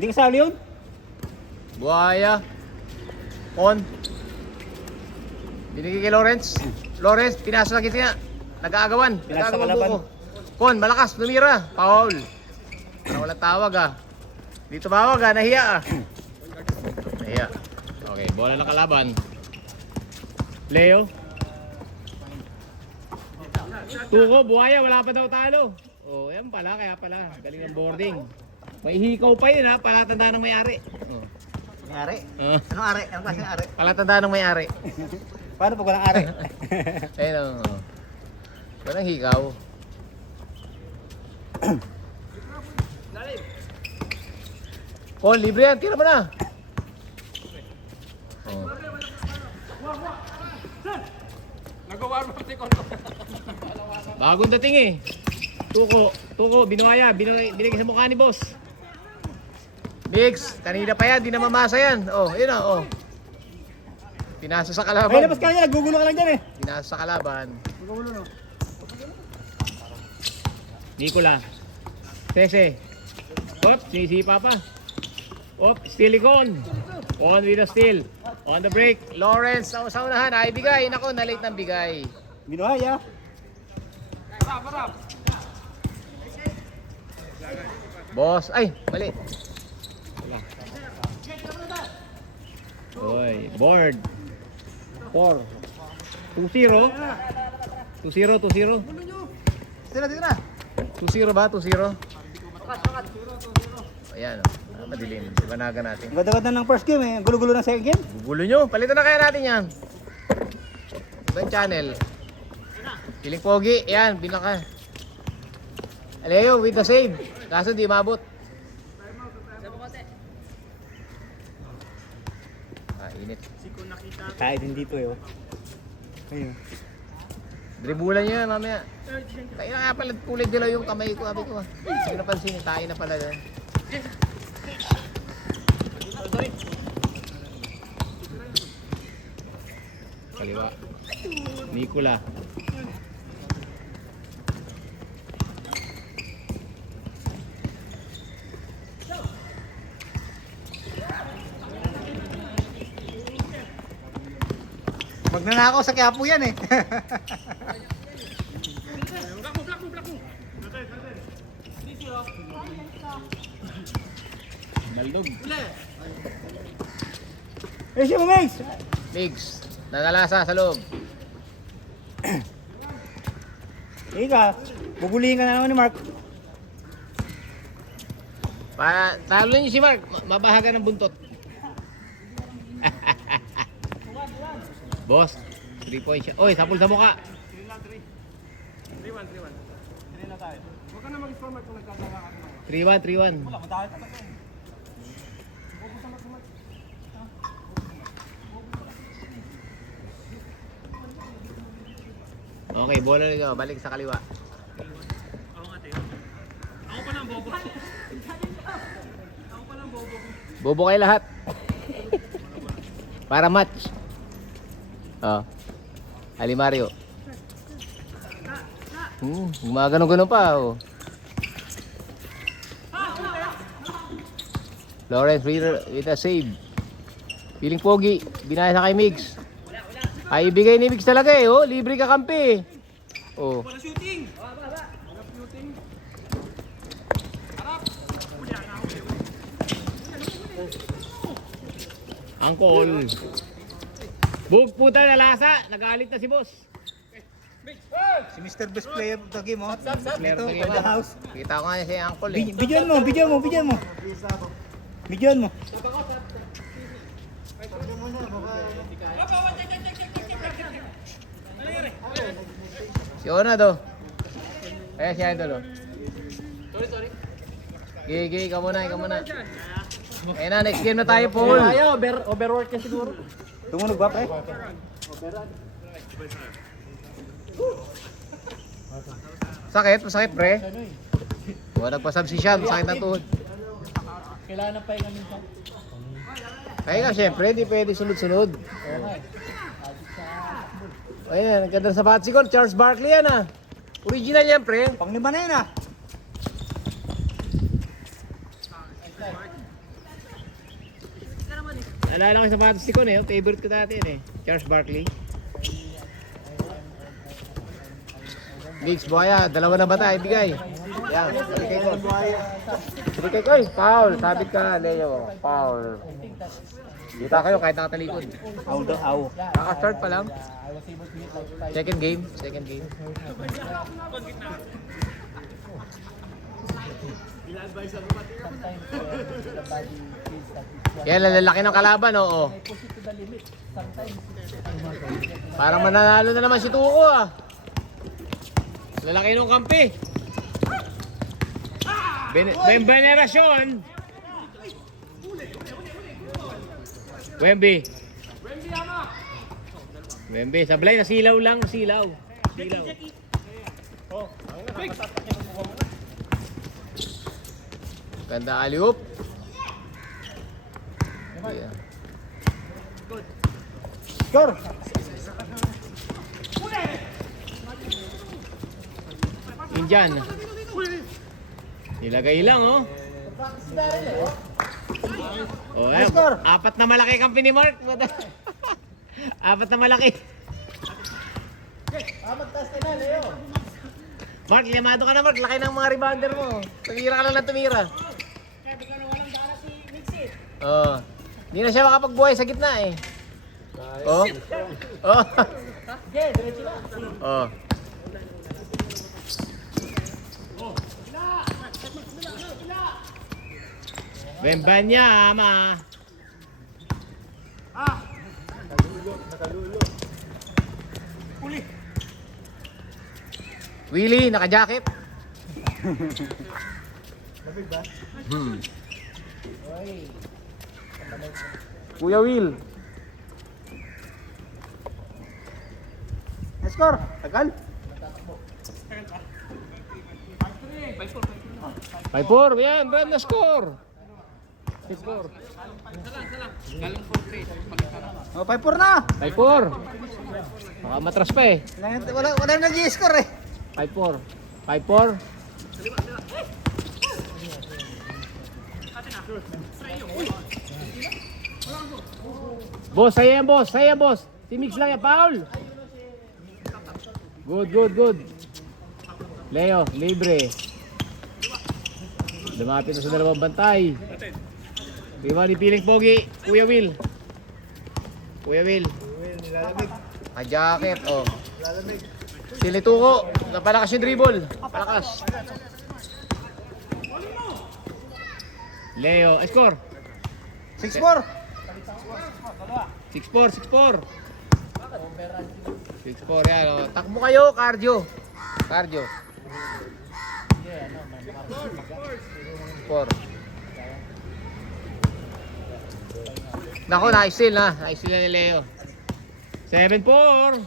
Hindi kasali yun? Buhaya. On. Binigay kay Lawrence. Lawrence, pinasa lang kita. Nag-aagawan. Pinasa sa Nag-aagawan kalaban. buko. Kon, malakas, lumira. Paul. Parang walang tawag ah. Dito bawag ah, nahiya ah. Nahiya. Okay, bola ng kalaban. Leo. Tuko, buhaya, wala pa daw talo. Oh, yan pala, kaya pala. Galing ng boarding. May hikaw pa yun ha, palatandaan ng may-ari. Oh. May-ari? Oh. Anong ari? Anong klaseng ari? Palatandaan ng may-ari. Paano pag walang ari? Ayun o. Walang hikaw. Oh, libre yan. Tira mo na. Oh. Bagong dating eh. Tuko, binuhaya. Binigay sa mukha ni boss. Mix, kanina pa yan. Di na mamasa yan. Oh, yun o. Oh. Pinasa sa kalaban. Ay, labas ka niya. Nagugulo ka lang dyan eh. Pinasa sa kalaban. Nagugulo no. Nicola. Tese. Op, sinisipa pa. Op, Stilicon. On with the steal. On the break. Lawrence, sa unahan. Ay, bigay. Nako, na-late ng bigay. Binuhaya. Boss. Ay, mali. Wala. Oy, board. 4. 2-0. 2-0, 2-0. Dito na. 2-0 ba? 2-0? Ayan, madilim. Ibanagan natin. Ang ganda-ganda ng first game eh. Ang gulo-gulo ng second game. Gugulo nyo. Palitan na kaya natin yan. Ibang channel. Piling pogi. Ayan, binaka. Aleo with the save. Kaso di mabot. Ah, init. Kahit hindi to eh. Ayun. Dribulan nyo yan mamaya. Kaya nga pala kulay dilaw yung kamay ko. Sabi ko ah. Hindi napansin. Tayo na pala dyan. Kaliwa. Nicola. Magnanakaw sa Quiapo yan eh. Naldog. Eh siya Max! Migs. Nanalasa sa loob. Ika, bubulihin ka na naman ni Mark. Talo niyo si Mark. Mabahaga ng buntot. Boss, 3 points siya. Oy, sapul sa mukha. 3-1. 3 na tayo. Huwag ka na mag-format kung nagkagawa ka naman. 3-1, 3-1. Wala, madahil ka na. Okay, bola rin ako. Balik sa kaliwa. Ako nga tayo. Ako pa lang bobo. Ako pa lang bobo. Bobo kayo lahat. Para match. Oh. Ali Mario. Gumagano-gano pa oh. Lawrence with a save. Piling pogi, binaya sa kay Migs. Ay ibigay ni Migs talaga eh, oh, libre ka kampi. Oh. Wala shooting. Wala shooting. Harap. Angkol. Bug puta na lasa, nagalit na si boss. Si Mr. Best Player of the game oh. Player Ito, of the game, for the ah. house. Kita ko nga si Angkol eh. Bidyon mo. Bidyon mo. Si Ona do. Ayan si Idol oh. Sorry. Gigi, ikaw muna. Ayan na, next game na tayo, Paul. Ayaw, overwork niya siguro. Tumunog ba pre? Masakit pre. Wala nagpasab si Sham, sakit ng tuhod. Kailangan pa yung minsan. Kaya nga syempre, di pwede sunod-sunod. Ayan, ang ganda sa Batsigor, Charles Barkley yan ah. Original yan pre. Pang lima na yun ah. Alala ko yung sapatos ni Con eh. Favorite ko dati yan eh. Charles Barkley. Gigs, Buhaya. Dalawa na bata. Ibigay. Yan. Balik kay Con. Balik kay Con. Foul. Sabit ka, Leo. Foul. Kita kayo kahit nakatalikod. Aw daw, aw. Naka-start pa lang. Second game. Yan, lalaki ng kalaban, oo. Parang mananalo na naman si Tuko ah. Lalaki ng kampi. Venerasyon. Wemby, sablay na silaw lang, silaw. Ganda alley-oop. Yeah. Score! Indian. Nilagay lang oh. Oh, Nice score. apat na malaki kampi ni Mark. Apat na malaki. Mark, limado ka na Mark. Laki ng mga rebounder mo. Tumira ka lang na tumira. Oh. Hindi na siya makapagbuhay sa gitna eh. Oh. Oh. Oh. Bembanya ama. Willie, naka-jacket. Kuya Will. Nice score! Tagal! 5-4, yan, Brad na score. Oh, 5-4 na! 5-4. Baka matras pa eh. Wala na G-score eh. 5-4. 5-4. Boss, saya yan boss. Saya boss. Si Mix lang yan, foul. Good. Leo, libre. Lumapit na sa dalawang bantay. Di ba ni Piling Pogi? Kuya Will. Nilalamig. Jacket, oh. Nilalamig. Sili Tuko, napalakas yung dribble. Palakas. Leo, score. 6-4. 6-4. 6-4 yan, oh. Takbo kayo, cardio. 4. Nako, nice steal na. Nice steal na ni Leo. 7-4.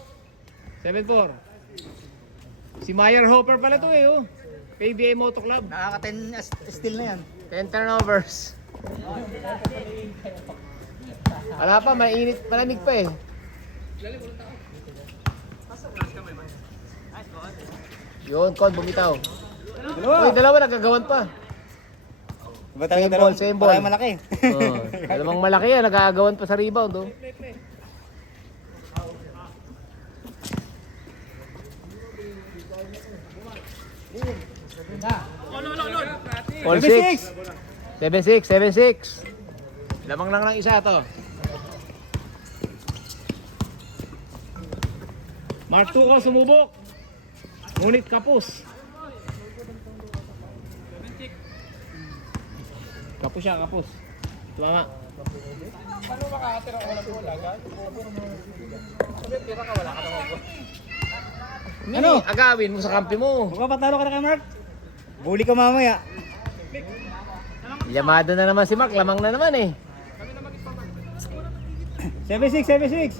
Si Meyer Hopper pala to eh, oh. PBA Moto Club. Nakaka-10 steal na yan. 10 turnovers. Wala pa, mainit, malamig pa eh. Yun, Con, bumitaw. Uy, dalawa nagagawan pa. Iba talaga Same ball, same ball. Parang malaki. Oh, dalawang malaki yan, nagagawan pa sa rebound, oh. All 6. 7-6. Lamang lang ng isa to. Mark 2 ko sumubok. Ngunit kapos. Kapos. Tumama. Paano makakatira ko ng bola? Sabi, tira ka, wala ka naman bola. Ano? Agawin mo sa kampi mo. Magpapatalo ka na kay Mark. Bully ka mamaya. Yamado na naman si Mark. Lamang na naman eh. 7-6.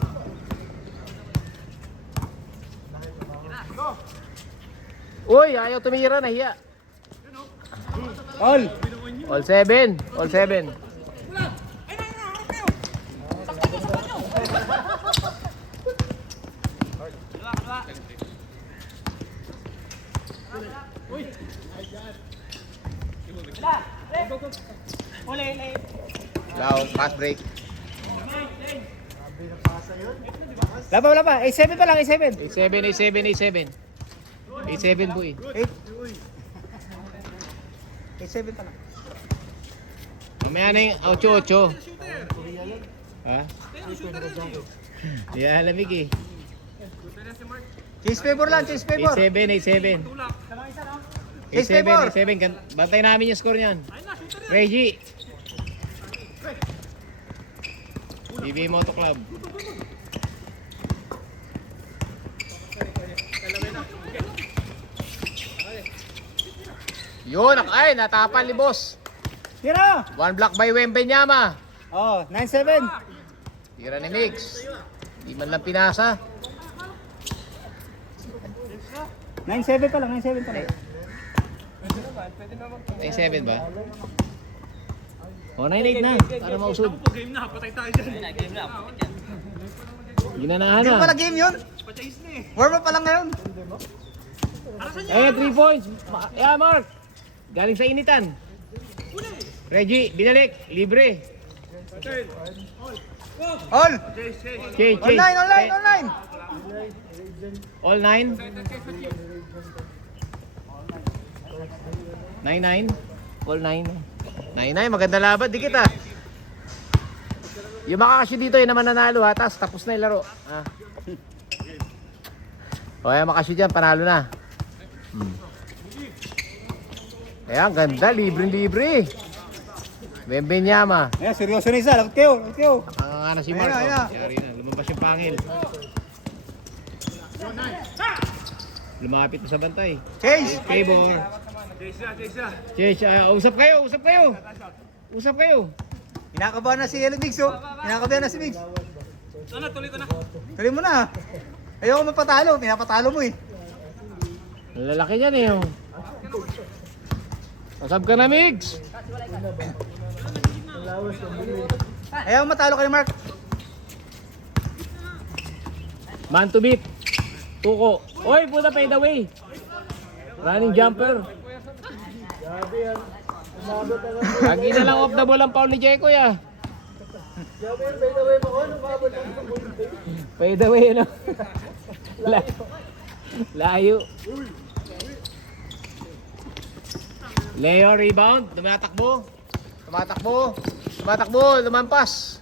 Uy, ayaw tumira, nahiya. All 7. Lao, fast break. Wala pa. 8-7 pa lang, 8-7. 8-7. 8-7 boy. 8-7 pa lang. Mamaya na yung 8-8. Ha? Di alamig eh. Chase favor lang, chase favor. 8-7. Chase favor. 8-7. Bantay namin yung score niyan. Reggie. BB Moto Club. Yun, ay, natapan ni boss. Tira! One block by Wembenyama. Oh, 9-7. Tira ni Mix. Di man lang pinasa. 9-7 pa lang, 9-7 pa lang. 9-7 ba? O, 9-8 na. Para mausod. Game na, patay tayo dyan. Game na. Ginanahan Hindi na. pala game yun. Warm up pa lang ngayon. Eh, 3 points. Yeah, Mark. Galing sa initan. Reggie, binalik. Libre. All! Chase. Online! All 9? 9-9? All 9? 9-9, maganda laban. Dikit ah. Yung makakasya dito yun naman nanalo ha. Tapos na yung laro. Ah. O kaya makasya dyan, panalo na. Ayan, ganda. Libre-libre. Wembenyama. Ayan, seryoso na isa. Lagot kayo. Ang nga na si Marco. Ayan. Yari na. Lumabas yung pangil. Lumapit na sa bantay. Chase! Favor. Chase, usap kayo. Kinakabahan na si Mix, oh. Kinakabahan na si Mix. Tuloy ko na. Tuloy mo na. Ayoko mapatalo. Pinapatalo mo eh. Ang lalaki niyan eh. Oh. Usap ka na, Migs. Ayaw matalo kay Mark. Man to beat. Tuko. Oy, puta fade away. Running jumper. Lagi na lang off the ball ang foul ni Jeko ya. Fade away no. Layo. Leo rebound, tumatakbo. Lumampas.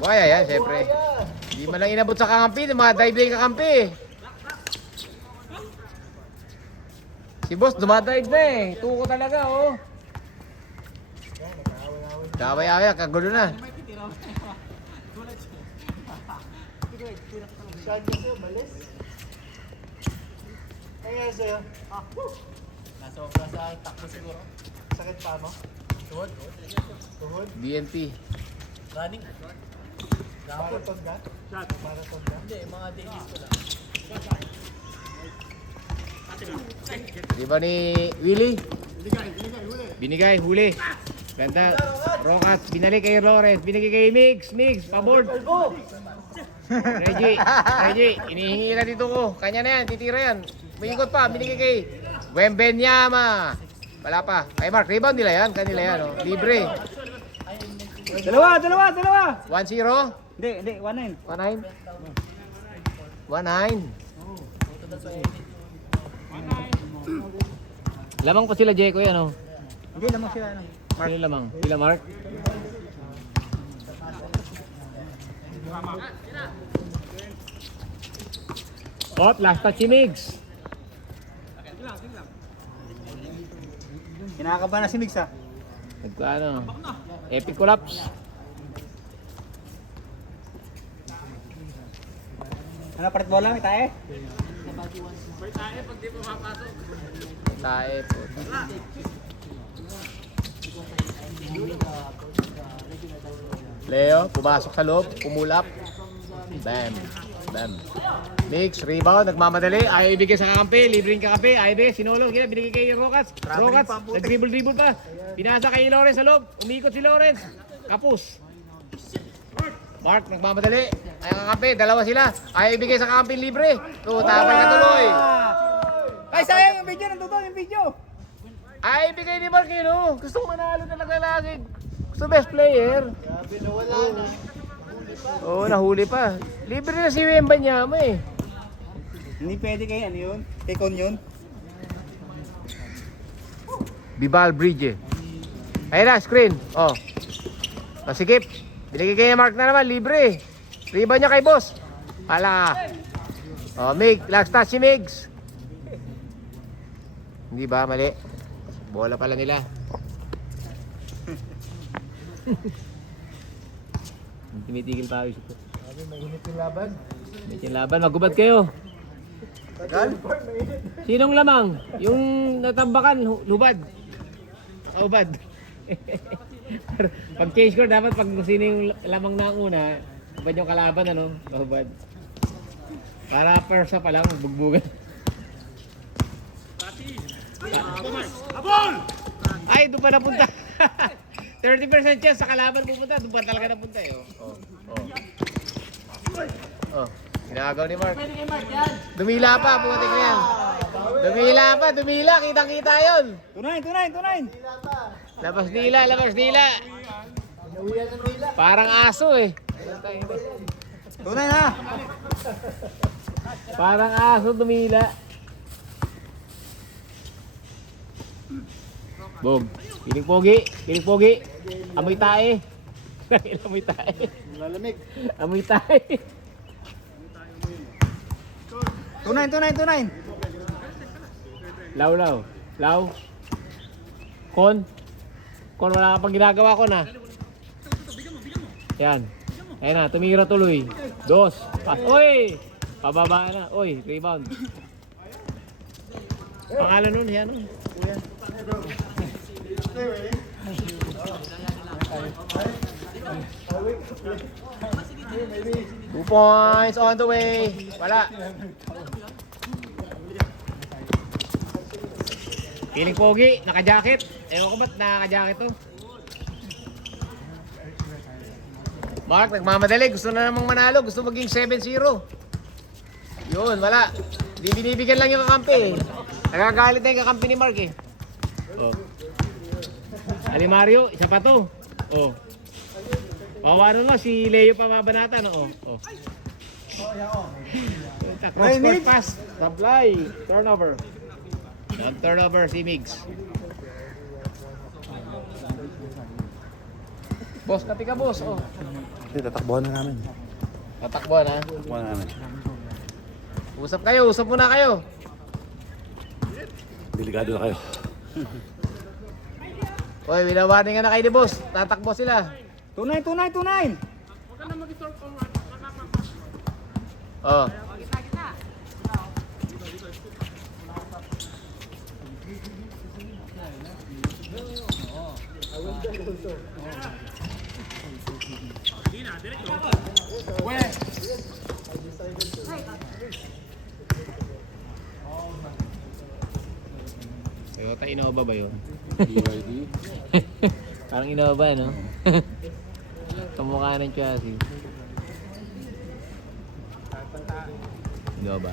Buhay yan, siyempre. Hindi man lang inabot sa kakampi, mga dive lang kakampi. Si boss, dumadive na eh. Tuko talaga, oh. Kaway-away, kagulo na. Nasobra sa takbo siguro. Sakit pa mo? Tuhod? BNP. Running? Marathon ka? Marathon ka? Hindi, mga dailies ko lang. Di ba ni Willie? Binigay, huli. Ganda. Rokas, binalik kay Lawrence. Binigay kay Mix, paboard. Reggie, inihingi na dito ko. Kanya na yan, titira yan. Umiikot pa, binigay kay Wembenyama. Wala pa. Kay Mark, rebound nila yan. Kanila yan, oh. Libre. Dalawa! 1-0? Hindi, 1-9. 1-9? 1-9. Lamang pa sila Jeko yan, oh. Hindi naman sila ano. Sino lamang? Sila Mark? Last touch si Migs. Kinakabahan na si Mix, ha? Nagkaano? Epic collapse. Ano, parit bola? May tae? Tae po. Leo, pumasok sa loob, pumulap. Bam. Mix, rebound, nagmamadali. Ayaw ibigay sa kakampi, libreng kakampi. Ayaw ibigay, sinulong. Binigay kay Rokas. Nag-dribble pa. Pinasa kay Lawrence sa loob. Umikot si Lawrence. Kapus. Mark, nagmamadali. Ayaw kakampi, dalawa sila. Ayaw ibigay sa kakampi, libre. Tapay na tuloy. Ay, sayang yung video. Nandun yung video. Ayaw ibigay ni Mark yun, oh. Gusto manalo na naglalagig. Gusto So best player. Grabe na wala na. Oo, nahuli pa. Libre na si Wembanyama eh. Hindi pwede kay ano yun? Kay Con yun? Bibal Bridge eh. Ayun na, screen. Oh. Pasikip. Binigay kay Mark na naman, libre. Rebound niya kay boss. Hala. Oh, Mig. Last touch si Migs. Hindi ba? Mali. Bola pala nila. Tumitigil pa ako. Grabe, mainit yung laban. Medyo laban. Magubad kayo. Tagal? Sinong lamang? Yung natambakan, lubad. Nakaubad. Pag change score, dapat pag sino yung lamang na ang una, ubad yung kalaban, ano? Ubad. Para persa pa lang, bugbugan. Ay, doon pa napunta. 30% chance sa kalaban pupunta, doon pa talaga napunta eh. Oh. Oh. Ginagaw ni Mark. Dumila pa, pumating na yan. Dumila. Kitang-kita yun. Tunay! Labas nila. Inuwian ng nila. Parang aso eh. Tunay na! Parang aso dumila. Bog. Piling pogi. Amoy tae. Amoy tae. Lalamig. Amoy tae. Tunay! Law. Kon, wala ka pang ginagawa ko na. Yan. Ayan na, tumira tuloy. Dos. Pas. Oy! Pababa na. Oy, rebound. Pangalan nun, yan. Two points on the way. Wala. Piling pogi, naka-jacket. Ewan ko ba't naka-jacket to. Mark, nagmamadali. Gusto na namang manalo. Gusto maging 7-0. Yun, wala. Di binibigyan lang yung kakampi. Nagagalit na yung kakampi ni Mark eh. Oh. Ali Mario, isa pa to. Oh. Pawano mo, si Leo pa mabanata, no? Oh. Cross pass. Supply. Turnover. Turnover si Migs. Boss, kapi ka boss. Oh. Hindi, tatakbuhan na namin. Tatakbuhan ha. Tatakbuhan na namin. Usap muna kayo. Delikado na kayo. Oy, winawarning na kayo ni boss. Tatakbo sila. Tunay! Oh. Toyota Innova ba yun? BYD. Parang Innova, no? Kamukha ng chassis. Innova.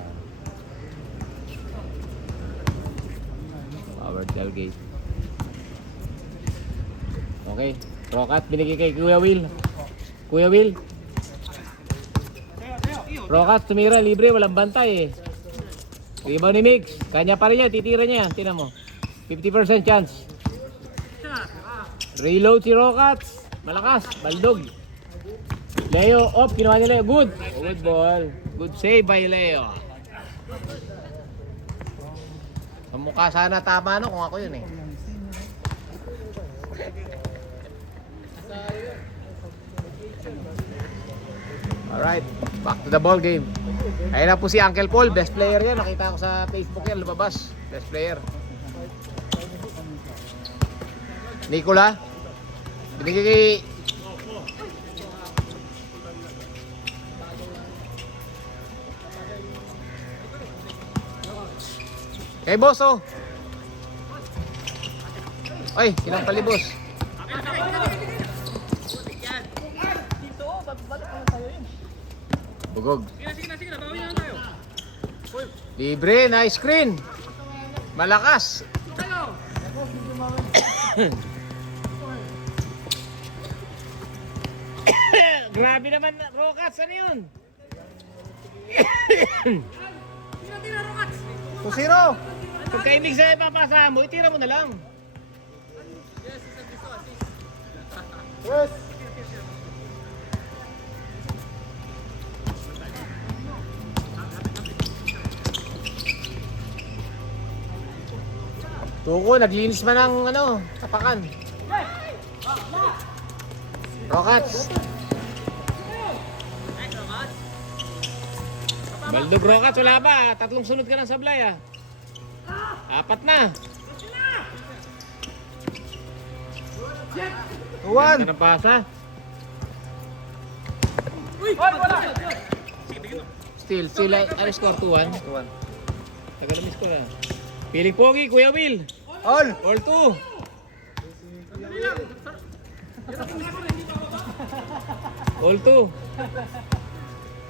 Power tailgate. Okay. Rokat, binigay kay Kuya Will. Rokat, tumira, libre, walang bantay eh. Rebound ni Mix. Kanya pa rin yan, titira niya. Tingnan mo. 50% chance. Reload si Rockets. Malakas. Baldog. Leo. Op. Kinuha ni Leo. Good. Good ball. Good save by Leo. Kamukha sana tama no kung ako yun eh. Alright. Back to the ball game. Ayun na po si Uncle Paul. Best player yan. Nakita ko sa Facebook yan. Lumabas. Best player. Nicola. Binigay kay... Kay boss oh. Ay, kinampali boss. Bugog. Sige na, bawi na tayo. Libre, nice screen. Malakas. Grabe naman, Rockets, ano yun? 2-0. Kung kaimig sa ipapasa mo, itira mo na lang. Yes. Tuko, naglinis man ng ano, tapakan. Rockets. Baldog Rockets, wala pa. Tatlong sunod ka ng sablay ah. 4 na. 2-1. Ano pasa? Still, ano score? 2-1? 2-1. Tagal na score ah. Piling pogi, Kuya Will. All. All 2. All 2.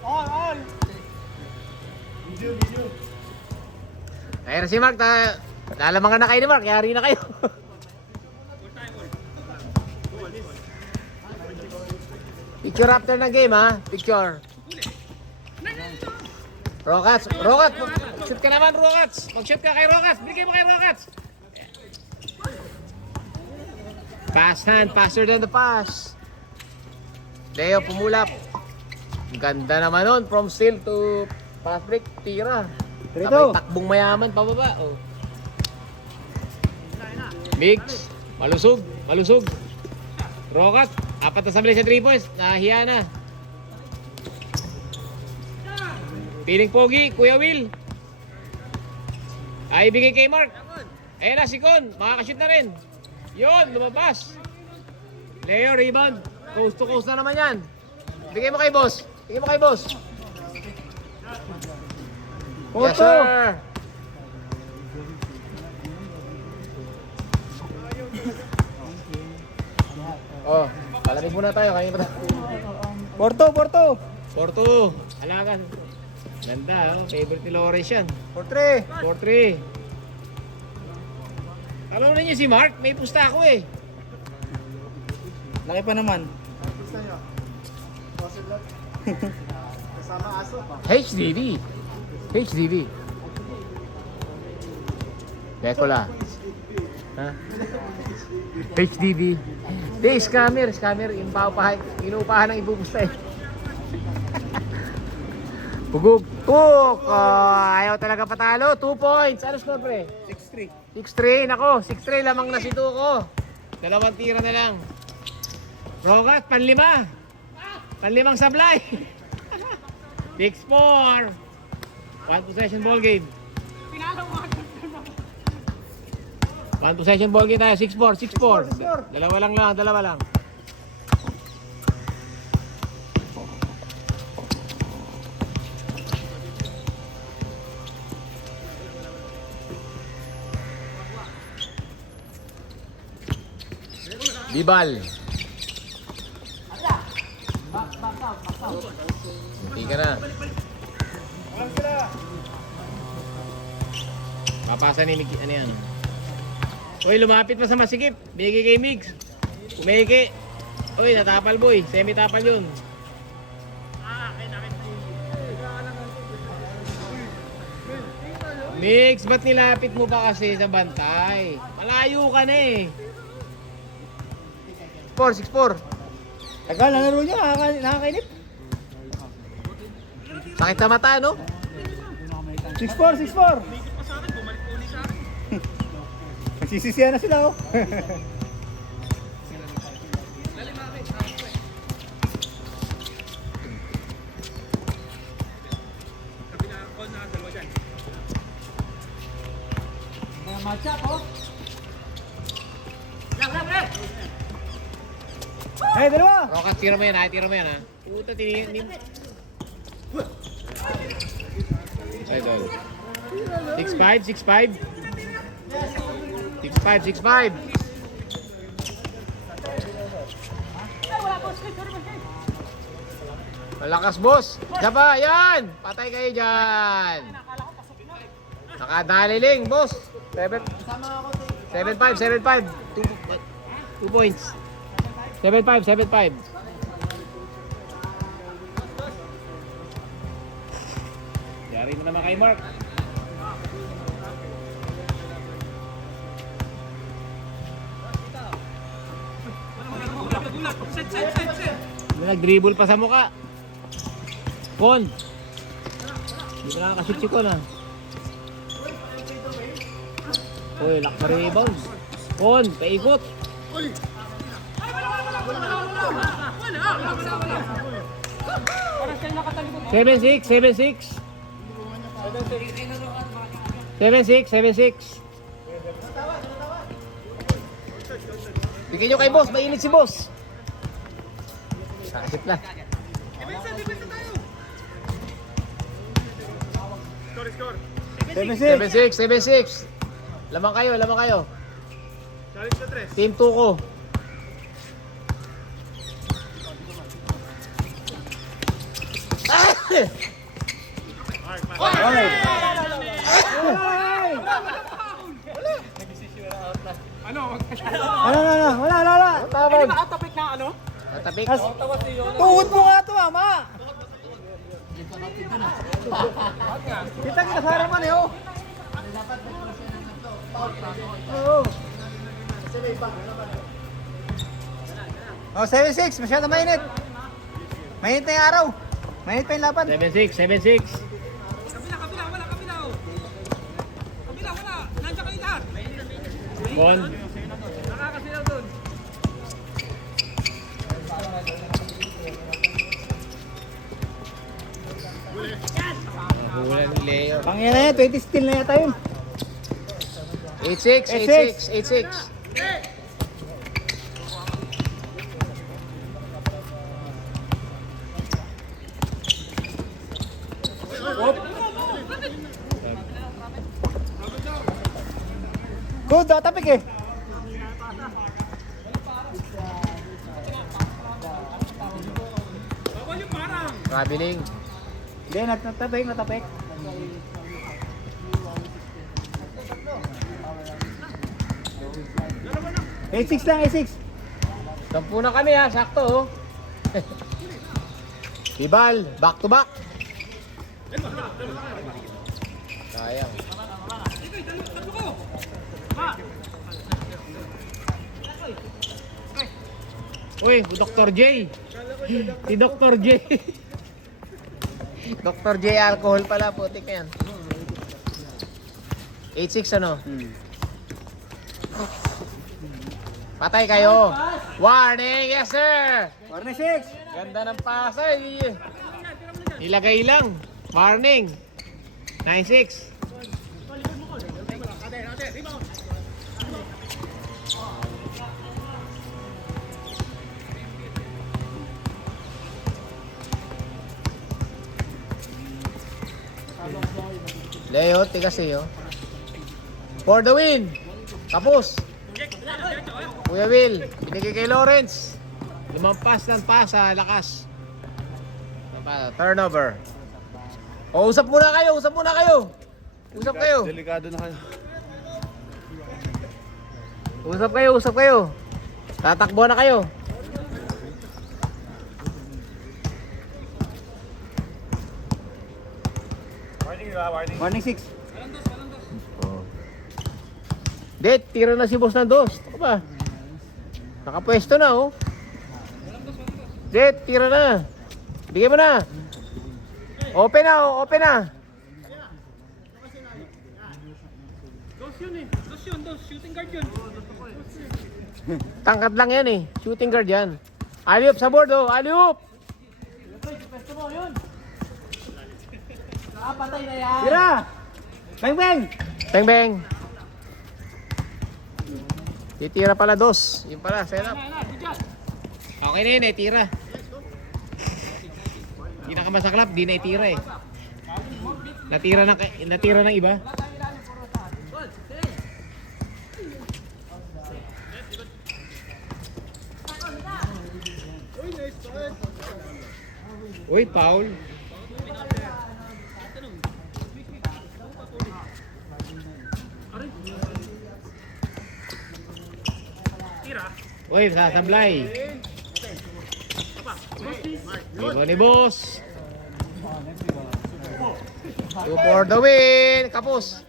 All. Kaya na si Mark, lalamangan na kayo ni Mark, yari na kayo. Picture after ng game ha, picture. Rockets, shoot ka naman Rockets. Mag-shoot ka kay Rockets, bigay mo kay Rockets. Pass hand, faster than the pass. Leo pumulap. Ganda naman nun, from steal to pass break, tira. Sabay takbong mayaman pababa. Oh. Mix, malusog. Rockets, 4 na sabay sa 3 points, nahiya na. Piling pogi, Kuya Will. Ay, bigay kay Mark. Ayan na, si Con. Makakashoot na rin. Yun, lumabas. Leo, rebound. Coast to coast na naman yan. Bigay mo kay boss. Yes, sir. Oh, palamig muna tayo. Kaya pa tayo. Porto. 4-2. Alagan. Ganda, oh. Favorite ni Lawrence yan. 4-3. 4-3. Alam na niyo si Mark, may pusta ako eh. Laki pa naman. Kasama aso pa. HDD. Bekola. Ha? HDD. Di, scammer. Yung inuupahan ng ibubusta eh. Pugog. Ayaw talaga patalo. 2 points. Ano score pre? 6-3. 6-3. Nako, 6-3 lamang na si Tuko. 2 tira na lang. Rogat, panlima. Panlimang sablay. 6-4. 1 possession ball game. 1 possession ball game tayo. 6-4. Dalawa lang. Bibal. Hindi ka na. Mapasa ni Mickey. Ano yan? Uy, lumapit pa sa masikip. Bigay kay Migs. Umeke. Uy, natapal boy. Semi-tapal yun. Migs, ba't nilapit mo pa kasi sa bantay? Malayo ka na eh. 6-4. Tagal na laro niya, nakakainip. Sakit sa mata, no? 6-4. Nagsisisiyan na sila, oh. Hey, dalawa! Rokas, tira mo yan ha. Puta, tinihin. Idol. 6-5. 6-5. Malakas, boss. Daba, yan. Patay kayo dyan. Nakadaliling, boss. 7-5. 2 points. 7-5. Yari mo naman kay Mark. Nag-dribble pa sa mukha. Kon. Hindi ka nakakashoot si Kon, ha. Uy, lock pa rebound. Kon, paikot. Seven six. 7-6. Bigyan nyo kay boss, mainit si boss. Nakasip na. 7-6. Lamang kayo. Team 2 ko. Wala. Pwede ba atapik na ano? Tatapik. Tuhod mo nga ito, ama. Kita sa harapan eh, oh. Oo. Oh, 7-6. Masyado mainit. Mainit na yung araw. Mainit pa yung laban. 7-6. Kabila, wala. Kabila, wala. Nandiyan kayo lahat. Kon. Nakakasilaw doon. Hula ni Leo. Pangyan na yan, 20 steal na yata yun. 8-6. Good, tapik eh. Bawal yung parang. Traveling. Hindi, natapik. 8-6 lang, 8-6. Sampu na kami, ha, sakto, oh. Ibal, back to back. Sayang. Uy, Dr. J. Si Dr. J. Dr. J alcohol pala, putik yan. 8-6 ano? Patay kayo. Warning, yes sir. Warning 6. Ganda ng pasa. Ilagay lang. Warning. 9-6. Leo, tigas eh, oh. For the win. Tapos. Kuya Will, binigay kay Lawrence. 5 pass ng pasa, lakas. Turnover. O, usap muna kayo. Usap kayo. Delikado na kayo. Usap kayo. Tatakbo na kayo. Warning 6. Det, tira na si boss ng dos. Ako ba? Nakapwesto na, oh. Det, tira na. Bigay mo na. Open na, oh. Open na. Dos, shooting guard yun. Tangkad lang yan, eh. Shooting guard yan. Alley-oop sa board, oh. Alley-oop. Patay na yan. Tira! Bang! Bang, bang. Titira pala dos. Yung pala, set up. Okay na yun, eh. Tira. Hindi na ka masaklap, di na itira, eh. Natira ng iba. Uy, foul. Uy, sasablay. Libo ni boss. Two for the win. Kapos.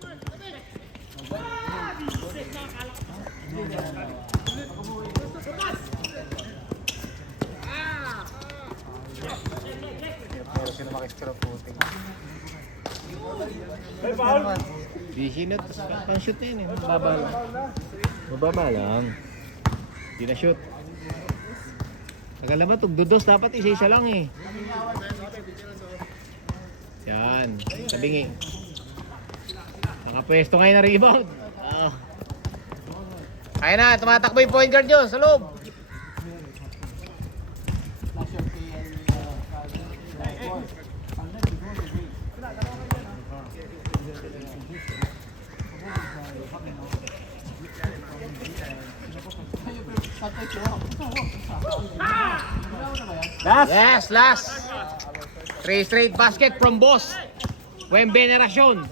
Pero sino makistra puting. Busy na. Pang shoot na yun eh. Mababa lang. Mababa lang. Hindi na shoot. Tagal naman, tugdudos. Dapat isa-isa lang eh. Yan. Tabingi. Nakapwesto ngayon na rebound. Kaya na, tumatakbo yung point guard nyo sa loob. Yes, last. 3 straight basket from Boss. Buen Veneracion.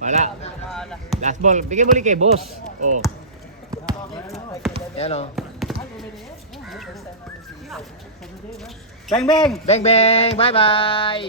Wala. Last ball. Bigyan mo ulit kay Boss. Oh. Yan oh. Bang bang! Bang bang. Bye bye.